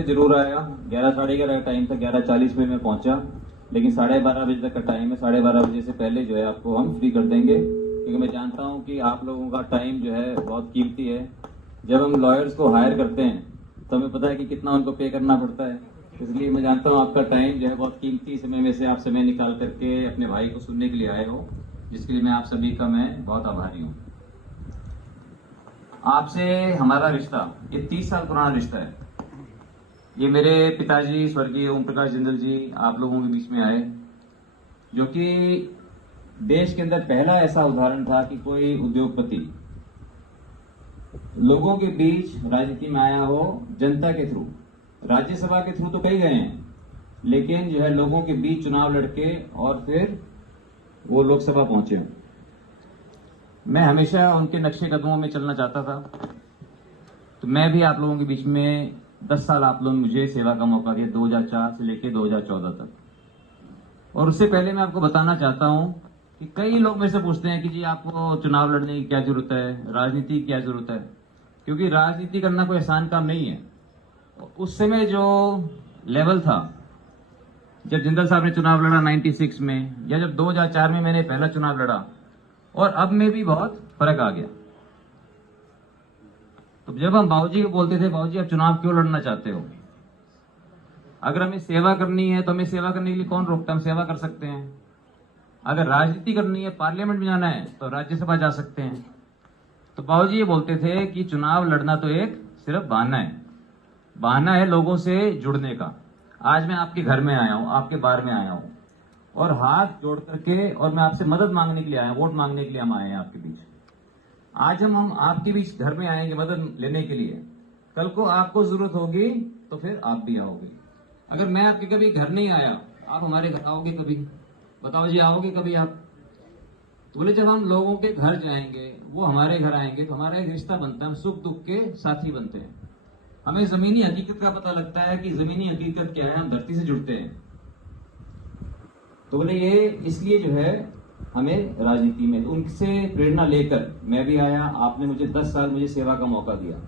से जरूर आया। 11 साढ़े 11 का टाइम था, 11:40 पे मैं पहुंचा, लेकिन 12:30 बजे तक का टाइम है। 12:30 बजे से पहले जो है आपको हम फ्री कर देंगे, क्योंकि मैं जानता हूं कि आप लोगों का टाइम जो है बहुत कीमती है। जब हम लॉयर्स को हायर करते हैं तो हमें पता है कि कितना उनको पे करना पड़ता है, इसलिए मैं जानता हूं आपका टाइम जो है बहुत कीमती समय में से आप समय निकाल करके अपने भाई को सुनने के लिए आए हो, जिसके लिए मैं आप सभी का मैं बहुत आभारी हूँ। आपसे हमारा रिश्ता ये 30 साल पुराना रिश्ता है। ये मेरे पिताजी स्वर्गीय ओम प्रकाश जिंदल जी आप लोगों के बीच में आए, जो कि देश के अंदर पहला ऐसा उदाहरण था कि कोई उद्योगपति लोगों के बीच राजनीति में आया हो, जनता के थ्रू। राज्यसभा के थ्रू तो कई गए हैं, लेकिन जो है लोगों के बीच चुनाव लड़के और फिर वो लोकसभा पहुंचे। मैं हमेशा उनके नक्शे कदमों में चलना चाहता था, तो मैं भी आप लोगों के बीच में 10 साल आप लोगों ने मुझे सेवा का मौका दिया, 2004 से लेकर 2014 तक। और उससे पहले मैं आपको बताना चाहता हूं कि कई लोग मेरे से पूछते हैं कि जी आपको चुनाव लड़ने की क्या जरूरत है, राजनीति की क्या जरूरत है, क्योंकि राजनीति करना कोई आसान काम नहीं है। उस समय जो लेवल था, जब जिंदल साहब ने चुनाव लड़ा 96 में, या जब 2004 में मैंने पहला चुनाव लड़ा, और अब में भी बहुत फर्क आ गया। तो जब हम बाबूजी को बोलते थे, बाबूजी आप चुनाव क्यों लड़ना चाहते हो, अगर हमें सेवा करनी है तो हमें सेवा करने के लिए कौन रोकता है, हम सेवा कर सकते हैं। अगर राजनीति करनी है, पार्लियामेंट में जाना है, तो राज्यसभा जा सकते हैं। तो बाबूजी ये बोलते थे कि चुनाव लड़ना तो एक सिर्फ बहाना है, बहाना है लोगों से जुड़ने का। आज मैं आपके घर में आया हूं, आपके बार में आया हूं, और हाथ जोड़ करके और मैं आपसे मदद मांगने के लिए आया, वोट मांगने के लिए हम आए हैं आपके बीच। आज हम आपके बीच घर में आएंगे मदद लेने के लिए, कल को आपको जरूरत होगी तो फिर आप भी आओगे। अगर मैं आपके कभी घर नहीं आया, आप हमारे घर आओगे कभी? बताओ जी, आओगे कभी आप? तो बोले जब हम लोगों के घर जाएंगे, वो हमारे घर आएंगे, तो हमारा एक रिश्ता बनता है, हम सुख दुख के साथी बनते हैं। हमें जमीनी हकीकत का पता लगता है कि जमीनी हकीकत क्या है, हम धरती से जुड़ते हैं। तो बोले ये इसलिए जो है हमें राजनीति में, तो उनसे प्रेरणा लेकर मैं भी आया। आपने मुझे 10 साल मुझे सेवा का मौका दिया।